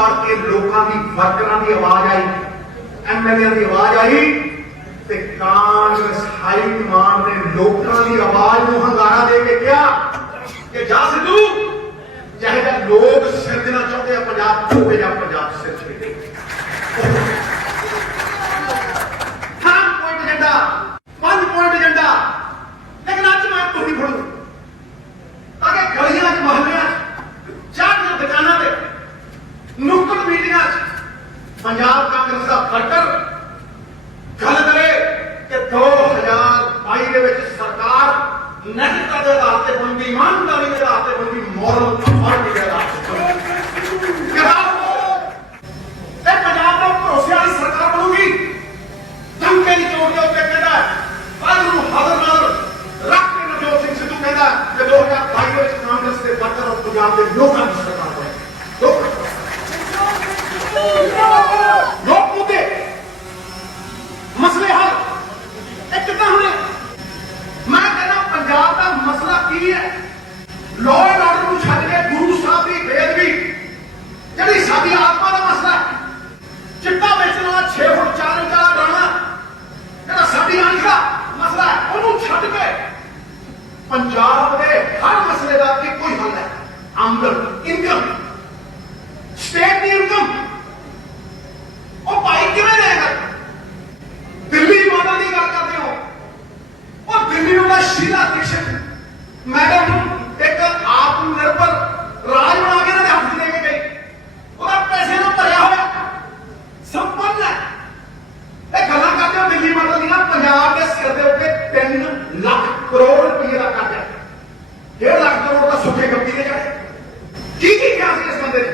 वार के लोगों की वर्करां की आवाज आई, एमएलए की आवाज आई, ते कांग्रेस हाईकमान ने लोगों की आवाज को हंगारा दे के क्या कि जा सिद्धू चाहे लोग सिर देना चाहते हैं पंजाब को या पंजाब सिर छेड़े। हाँ पॉइंट एजेंडा, 5 पॉइंट एजेंडा, लेकिन आज मैं तुझी फड़ू ताकि गलियां मोहल्लियां चाह दुकाना पे नुक्कड़ मीटिंगां पंजाब कांग्रेस का वर्कर गल करे कि 2022 के विच सरकार नैतिकता के आधार पर बनती, ईमानदारी के आधार पर बनती, मॉरल अथॉरिटी के आधार पर पंजाब में भरोसे वाली सरकार बनूगी। धमके की चोट के उत्ते कहता है बादल हादर नाल रख के नवजोत सिंह सिद्धू कहता है कि 2022 में कांग्रेस के वर्कर और पंजाब के लोगों की सरकार बने। लोग मुद्दे मसले हल एक कितना होने। मैं कहना पंजाब का मसला की है, लॉ एंड ऑर्डर को छड़ के गुरु साहब की बेदबी जी साडी आत्मा का मसला है, चिट्टा बेचने वाला 6 फुट 4 इंच का ड्रामा जो साडी आंख का मसला है, उन्होंने छड़ के पंजाब के हर मसले का एक कोई हल है। आमदन, इनकम, स्टेट की इनकम और भाई किमें देगा। दिल्ली मॉडल की गल करते हो और दिल्ली का शीला दीक्षित मैडम एक आत्मनिर्भर राज बना के हाथ लेके गई, पैसे ना भरया हुआ संपन्न है। गल करते हो दिल्ली मॉडल दियां पंजाब के सिर के उत्ते 3 लाख करोड़ रुपये का कर्जा, 1.5 लाख करोड़ का सुखे गप्पी ने जाए की क्या इस बंदे ने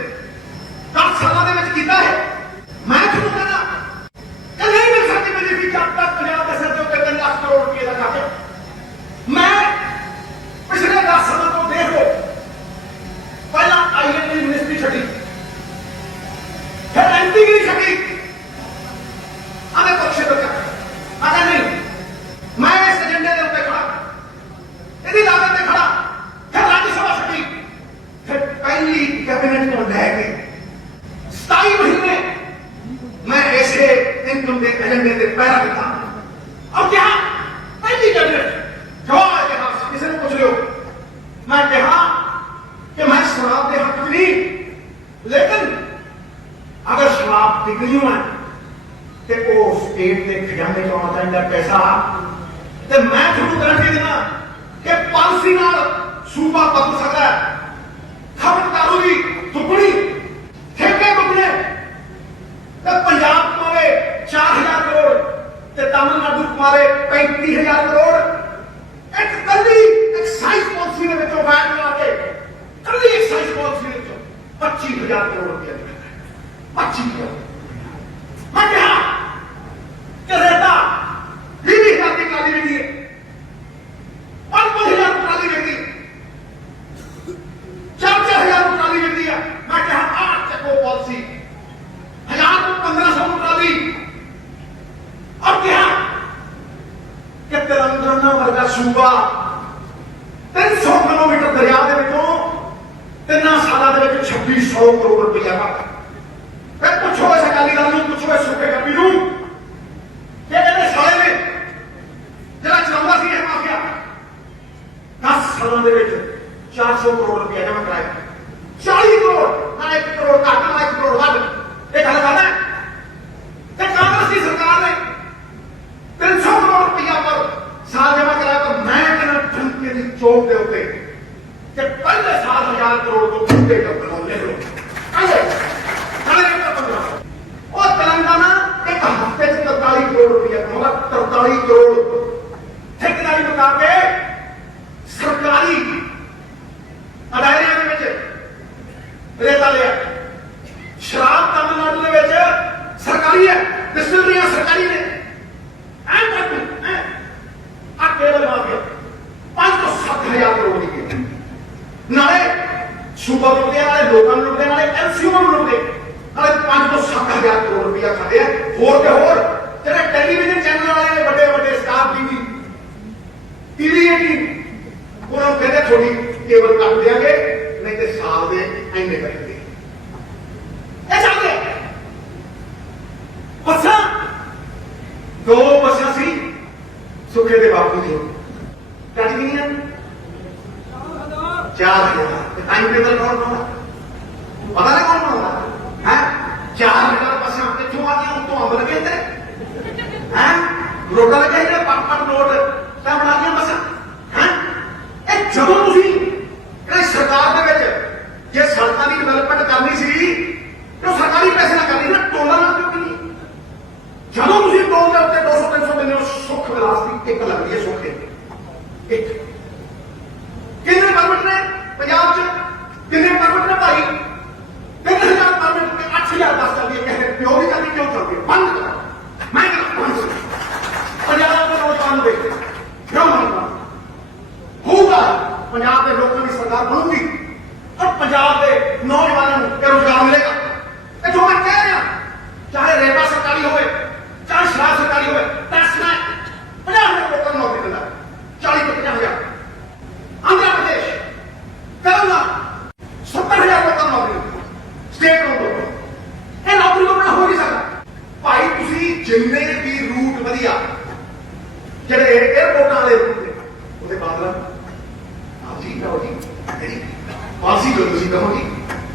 10 सालों के किया है। मैं तुम्हें कहना कि नहीं मिल सकती बीजेपी जब तक पंजाब के सिर के उत्ते 3 लाख करोड़ रुपये का कर्जा। मैं पिछले 10 सालों को देख लो, पहला आईएन की मिनिस्ट्री छड़ी, फिर एमपी की छड़ी, हमें पक्ष अगर नहीं मैं इस एजेंडे के ऊपर खड़ा, यदि लागत पे खड़ा, फिर राज्यसभा छड़ी, फिर पहली कैबिनेट को लेके 27 महीने मैं ऐसे इनकम के एजेंडे के पैरा दिखा। अब क्या पहली कैबिनेट जो किसी ने पूछ लो, मैं कहा कि मैं शराब के हक नहीं, लेकिन अगर शराब बिकनी है तो वो स्टेट के खजाने चो आना चाहिए पैसा। तो मैं थोड़ी गारंटी देना कि पॉलिसी नाल सूबा बदल सकता है। खपतकारों की दुगनी, ठेके दुगने, तो पंजाब कमावे 4000 करोड़, तो तमिलनाडु कमावे 35,000 करोड़। एक कली एक्साइज पॉलिसी में वैट लगा के कली एक्साइज पॉलिसी में 25,000 करोड़ रुपया 25,000। मैं कहा कि रेता 20,000 की ट्राली बिकी है, 5,000 ट्राली बिकी, 4,000 ट्राली बिकी है। मैं कहा 8 चको पॉलिसी 1000 को 1,500 ट्राली। और क्या कि तेलंगाना वर्गा सूबा 300 किलोमीटर दरिया के विचों 3 सालों के 2600 करोड़ रुपया का। फिर पूछो इस अकाली दल, पूछो इस सूखे कपी साले ने जरा चलाता सी माफिया 10 सालों के 400 करोड़ रुपया जमा कराया, 40 करोड़ ना 1 करोड़ घट ना 1 करोड़ वध। एक गल करना कांग्रेस की सरकार ने 300 करोड़ रुपया पर साल जमा कराया। तो मैं कहना धमके की चौक के उत्ते कि पहले साल 1000 करोड़ को ले लो और तेलंगाना एक हफ्ते से 43 करोड़ रुपया कमागा। 43 करोड़ ठेकेदारी बता के सरकारी अदायरियां रेता लिया। शराब तमिलनाडु के सरकारी है, डिस्टिलरियां सरकारी ने केवल माफिया 5 तो 7,000 करोड़ की नाले सूबा लुटने वाले, लोगों लुटने वाले, एलसीओ लुटने नाले 5 तो 7,000 करोड़ रुपया खाते हैं। होर के होर जेडे टेलीविजन चैनल वाले बड़े बड़े सुखे के बापू थे कट गई 4,000 टाइम टेबल कौन बनाऊंगा पता नहीं कौन बनाऊंगा है 4,000 बसा कितों आ गया उतों अंब लगे थे हैं नोटा लगे थे 5-5 नोट क्या बना दिया बसा हैं ਇਹ ਜਦੋਂ ਤੁਸੀਂ ਇਹ ਸਰਕਾਰ ਦੇ ਵਿੱਚ ਜੇ ਸੜਕਾਂ ਦੀ ਡਿਵੈਲਪਮੈਂਟ ਕਰਨੀ ਸੀ ਤੇ ਉਹ ਸਰਕਾਰੀ ਪੈਸੇ ਨਾਲ ਕਰਨੀ ਨਾ ਟੋਲਾਂ ਨਾਲ ਕਿਉਂ ਨਹੀਂ ਜਦੋਂ ਤੁਸੀਂ ਟੋਲ ਦੇ ਉੱਤੇ 200-300 ਦਿੰਦੇ ਹੋ ਸੁੱਖ ਵਿਲਾਸ ਦੀ ਇੱਕ ਲੱਗਦੀ ਹੈ ਸੁੱਖ ਇੱਕ ਕਿੰਨੇ ਪਰਮਿਟ ਨੇ ਪੰਜਾਬ 'ਚ ਕਿੰਨੇ ਪਰਮਿਟ ਨੇ ਭਾਈ 3,000 ਪਰਮਿਟ ਤੇ 8,000 ਬੱਸ ਚੱਲਦੀ ਹੈ ਕਿਸੇ ਪਿਓ ਦੀ ਚੱਲਦੀ ਕਿਉਂ ਚੱਲਦੀ ਹੈ ਬੰਦ ਕਰੋ ਮੈਂ ਕਹਿੰਦਾ ਪੰਜਾਬ ਦੇ ਨੌਜਵਾਨ ਦੇ ਕਿਉਂ ਬੰਦ ਕਰੋ ਹੋਊਗਾ ਪੰਜਾਬ ਦੇ ਲੋਕਾਂ ਦੀ ਸਰਕਾਰ ਬਣੂਗੀ ਔਰ ਪੰਜਾਬ ਦੇ ਨੌਜਵਾਨਾਂ ਨੂੰ ਰੁਜ਼ਗਾਰ ਮਿਲੇਗਾ ਇਹ ਜੋ ਮੈਂ ਕਹਿ ਰਿਹਾ ਚਾਹੇ ਰੇਵਾ ਸਰਕਾਰੀ ਹੋਵੇ ਚਾਹੇ ਸ਼ਰਾਬ ਸਰਕਾਰੀ ਹੋਵੇ ਦੱਸ ਮੈਂ 50,000 ਲੋਕਾਂ ਨੂੰ ਨੌਕਰੀ ਦਿੰਦਾ 40 ਤੋਂ 50,000 ਆਂਧਰਾ ਪ੍ਰਦੇਸ਼ ਕਰੂੰਗਾ 70,000 ਲੋਕਾਂ ਨੂੰ ਨੌਕਰੀ ਸਟੇਟ ਨੂੰ ਇਹ ਨੌਕਰੀ ਤੋਂ ਬਿਨਾਂ ਹੋ ਨਹੀਂ ਸਕਦਾ ਭਾਈ ਤੁਸੀਂ ਜਿੰਨੇ ਵੀ ਰੂਟ ਵਧੀਆ ਜਿਹੜੇ 에어ਪੋਰਟਾਂ ਵਾਲੇ ਰੂਟ ਨੇ ਉਹਦੇ ਬਾਦਲ जी कहो जी पालसी जो तुम कहो जी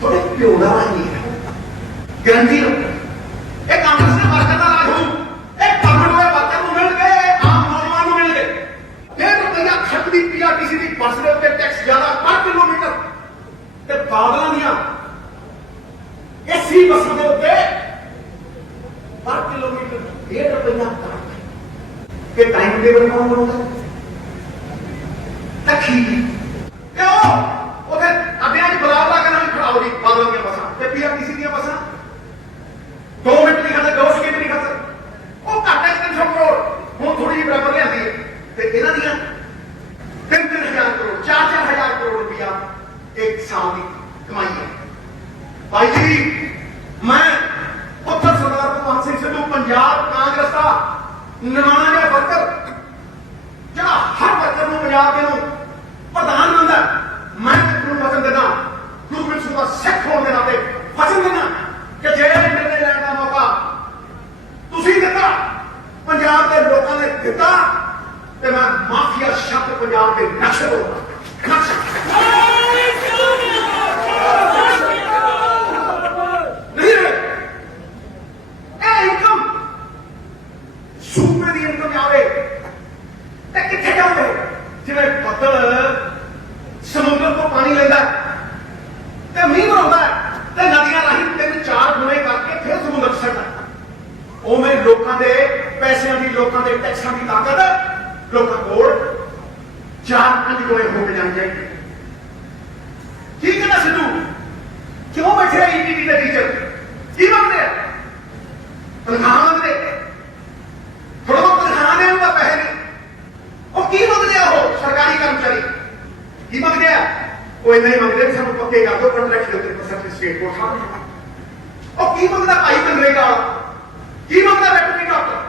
थोड़े प्यो का राज नहीं है गारंटी लो ये कांग्रेस ने वर्कर का राज हो एक परमट हुए वर्कर को मिल गए आम नौजवान को मिल गए ₹1.5 खर्च की पीआरटीसी की बस के उत्ते टैक्स ज्यादा पर किलोमीटर ते बादलों दियां एसी बसों के उत्ते पर किलोमीटर ₹1.5 के टाइम टेबल कौन बनाऊंगा तखी क्यों उसे अड्डियां च बराबरा करना भी खड़ाओ जी बादलों दी बसां ते पीआरटीसी दी बसां 2 मिनट नहीं खाते 2 सेकंड नहीं खाते वो घट है 300 करोड़ हुण थोड़ी जी बराबर लियांदी है ते इन्हां दियां 3-3 हज़ार करोड़ 4-4 हज़ार करोड़ रुपया एक साल की कमाई है भाई जी मैं पुत्र सरदार भगवंत सिंह सिद्धू पंजाब कांग्रेस का नवां जिहा वर्कर ਜਿਹੜਾ ਹਰ ਵਰਕਰ ਨੂੰ ਪੰਜਾਬ ਦੇ ਨੂੰ ਪ੍ਰਧਾਨ ਬਣਦਾ ਮੈਂ ਤੁਹਾਨੂੰ ਵਚਨ ਦਿੰਦਾ ਗੁਰਮਿਤ ਸਿੰਘ ਦਾ ਸਿੱਖ ਹੋਣ ਦੇ ਨਾਤੇ ਵਚਨ ਦਿੰਦਾ ਕਿ ਜੇ ਨਿਰਣੇ ਲੈਣ ਦਾ ਮੌਕਾ ਤੁਸੀਂ ਦਿੱਤਾ ਪੰਜਾਬ ਦੇ ਲੋਕਾਂ ਨੇ ਦਿੱਤਾ ਤੇ ਮੈਂ ਮਾਫੀਆ ਸ਼ਬਦ ਪੰਜਾਬ ਦੇ ਨਕਸ਼ੇ ਬੋਲਦਾ ਨਕਸ਼ਾ ਨਹੀਂ ਇਹ ਇਨਕਮ ਸੂਪਰ ਦੀ ਇਨਕਮ ਆਵੇ किथे जाओगे जिवें बदल समुद्र को पानी लेंदा ते मींह बनाउंदा ते नदियां राही 3-4 गुणे करके फिर समुद्र छड्डदा उवें लोकां दे पैसिਆਂ ਦੀ लोकां दे टैक्सां ਦੀ ताकत लोकां कोल 4-5 गुणे हो के जानी चाहिए ठीक है ना सिद्धू क्यों बैठे ईटीटी के टीचर की मंगते तनख्वाह मंगते थोड़ा बहुत तनख्वाह देने का पैसे नहीं ਉਹ ਕੀ ਮੰਗਦੇ ਆ ਉਹ ਸਰਕਾਰੀ ਕਰਮਚਾਰੀ ਕੀ ਮੰਗਦੇ ਆ ਉਹ ਇੰਨੇ ਮੰਗਦੇ ਨੇ ਸਾਨੂੰ ਪੱਕੇ ਕਰ ਦਿਓ ਕੰਟਰੈਕਟ ਦੇ ਉੱਤੇ ਪਰਸੈਂਟ ਸਟੇਟ ਕੋਲ ਸਾਹਮਣੇ ਉਹ ਕੀ ਮੰਗਦਾ ਭਾਈ ਮਨਰੇਗਾ ਕੀ ਮੰਗਦਾ ਵੈਟਰਨਰੀ ਡਾਕਟਰ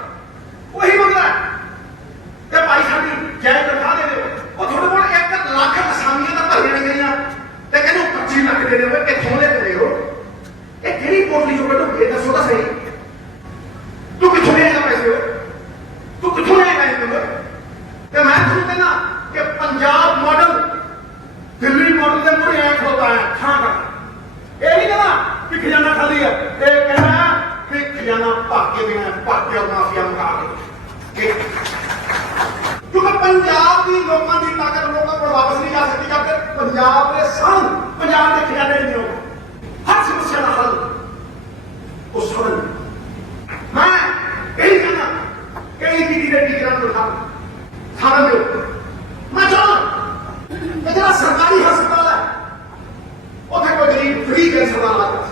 ਉਹੀ ਮੰਗਦਾ ਤੇ ਭਾਈ ਸਾਡੀ ਜਾਇਜ਼ ਤਨਖਾਹ ਦੇ ਦਿਓ ਉਹ ਥੋੜੇ ਬਹੁਤ 1 ਲੱਖ ਅਸਾਮੀਆਂ ਤਾਂ ਭਰੀਆਂ ਨਹੀਂ ਗਈਆਂ ਤੇ ਕਹਿੰਦੇ 25 ਲੱਖ ਦੇ ਦਿਓ ਕਿੱਥੋਂ ਲੈ ਕੇ ਦਿਓ ਇਹ ਕਿਹੜੀ ਪੋਟਲੀ ਚੋਂ ਕੱਢੋਗੇ ਦੱਸੋ ਤਾਂ ਸਹੀ ਤੂੰ ਕਿੱਥੋਂ ਲੈਗਾ ਪੈਸੇ ਤੂੰ ਕਿੱਥੋਂ ਲੈਗਾ ਇਹ ਤੇ ਮੈਂ ਤੁਹਾਨੂੰ ਕਹਿੰਦਾ ਕਿ ਪੰਜਾਬ ਮਾਡਲ ਦਿੱਲੀ ਮਾਡਲ ਦੇ ਮੂਹਰੇ ਐ ਖਲੋਤਾ ਹੈ ਖਾਂ ਕਰ ਇਹ ਨਹੀਂ ਕਹਿੰਦਾ ਕਿ ਖਜ਼ਾਨਾ ਖਾਲੀ ਹੈ ਇਹ ਕਹਿੰਦਾ ਕਿ ਖਜ਼ਾਨਾ ਭਰ ਕੇ ਦੇਣਾ ਭਰ ਕੇ ਮਾਫੀਆ ਮੁਕਾ ਕੇ ਕਿਉਂਕਿ ਪੰਜਾਬ ਦੀ ਲੋਕਾਂ ਦੀ ਤਾਕਤ ਲੋਕਾਂ ਕੋਲ ਵਾਪਸ ਨਹੀਂ ਜਾ ਸਕਦੀ ਜਦ ਤੱਕ ਪੰਜਾਬ ਦੇ ਸੰਗ ਪੰਜਾਬ ਦੇ ਖਜ਼ਾਨੇ ਨਹੀਂ ਹੋਣਗੇ ਹਰ ਸਮੱਸਿਆ ਦਾ ਹੱਲ ਉਸ ਸਮਝ ਮੈਂ ਇਹ ਕਹਿੰਦਾ ਕਿ ਇਹ ਦੀ ਟੀਚਰਾਂ ਨੂੰ ਦਿਖਾ ਖਾਣਾ ਦਿਓ ਮੈਂ ਚਾਹਾਂ ਕਿ ਜਿਹੜਾ ਸਰਕਾਰੀ ਹਸਪਤਾਲ ਹੈ ਉੱਥੇ ਕੋਈ ਗਰੀਬ ਫ੍ਰੀ ਕੈਂਸਰ ਦਾ ਇਲਾਜ ਕਰ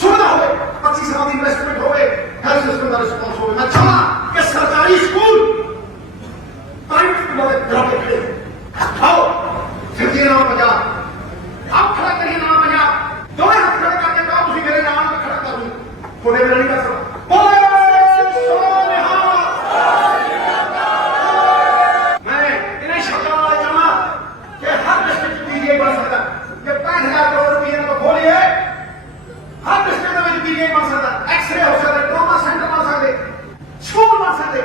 ਸੁਵਿਧਾ ਹੋਵੇ 25 ਸਾਲ ਦੀ ਇਨਵੈਸਟਮੈਂਟ ਹੋਵੇ ਹੈਲਥ ਸਿਸਟਮ ਦਾ ਰਿਸਪੌਂਸ ਹੋਵੇ ਮੈਂ ਚਾਹਾਂ ਕਿ ਸਰਕਾਰੀ ਸਕੂਲ ਪ੍ਰਾਈਵੇਟ ਸਕੂਲਾਂ ਦੇ ਬਰਾਬਰ ਖੜੇ ਆਓ ਸਿੱਧੀ ਨਾਲ ਪੰਜਾਬ ਆਪ ਖੜਾ ਕਰੀਏ ਨਾਲ ਪੰਜਾਬ ਦੋਵੇਂ ਹੱਥ ਖੜੇ ਕਰਕੇ ਕਹੋ ਤੁਸੀਂ ਮੇਰੇ ਨਾਲ ਖੜਾ ਕਰ ਲਓ ਤੁਹਾਡੇ ਨਾਲ ਨਹੀਂ ਕਰ ਸਕਦਾ एक्सरे हो सकता, ट्रॉमा सेंटर बन सकते, स्कूल बन सकते,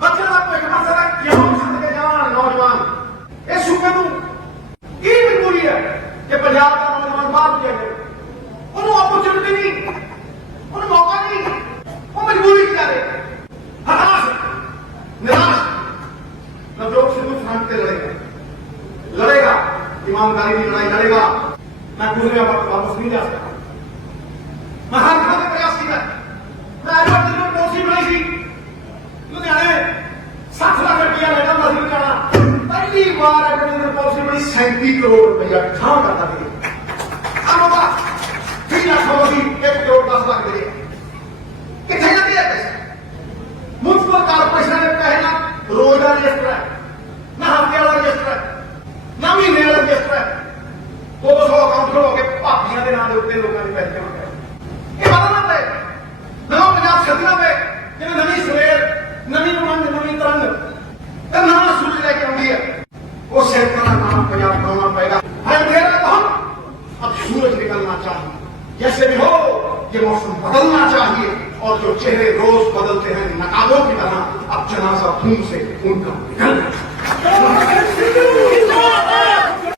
ਬੱਚੇ ਦਾ ਭਵਿੱਖ ਮਸਲਾ ਕਿਉਂ ਛੱਡ ਕੇ ਜਾਣ ਨੌਜਵਾਨ ਇਹ ਸੂਬੇ ਨੂੰ ਕੀ ਮਜਬੂਰੀ ਹੈ ਕਿ ਪੰਜਾਬ ਦਾ ਨੌਜਵਾਨ ਬਾਹਰ ਭੇਜਿਆ ਜਾਏ ਉਹਨੂੰ ਆਪਰਚੁਨਿਟੀ ਨਹੀਂ ਉਹਨੂੰ ਮੌਕਾ ਨਹੀਂ ਉਹ ਮਜਬੂਰੀ ਕੀ ਕਰੇ ਹਤਾਸ਼ ਨਿਰਾਸ਼ नवजोत सिद्धू फ्रंट पे लड़ेगा ईमानदारी की लड़ाई लड़ेगा मैं दूसरे वक्त वापस नहीं जा सकता मैं हर तरह से प्रयास किया मैं एडवर्ड में पॉलिसी बनाई थी लुधियाने 60 लाख रुपया लेना मजदूर जाना पहली बार एडवर्ड में पॉलिसी बनी 37 करोड़ रुपया कहां करता थी आनोगा 3 लाख होगी 1 करोड़ 10 लाख दे कितने जाती है पैसा मुझको कारपोरेशन ने पहला रोज का रजिस्टर है ना हफ्ते वाला रजिस्टर है ना महीने वाला रजिस्टर है 200 अकाउंट खोलो के भापियां के नाम के उत्ते लोगों के पैसे होते हैं ये बदलना पे नवा पंजाब छड़ना पे जिवें नवी सवेर नवी उमंग नवी तरंग ते नवा सूरज लेके आउंदी है वो सेक्टर का नाम पंजाब बनाना पड़ेगा है मेरा बहुत अब सूरज निकलना चाहिए जैसे भी हो ये मौसम बदलना चाहिए और जो चेहरे रोज बदलते हैं नकाबों की तरह अब जनाजा खून से उनका निकलना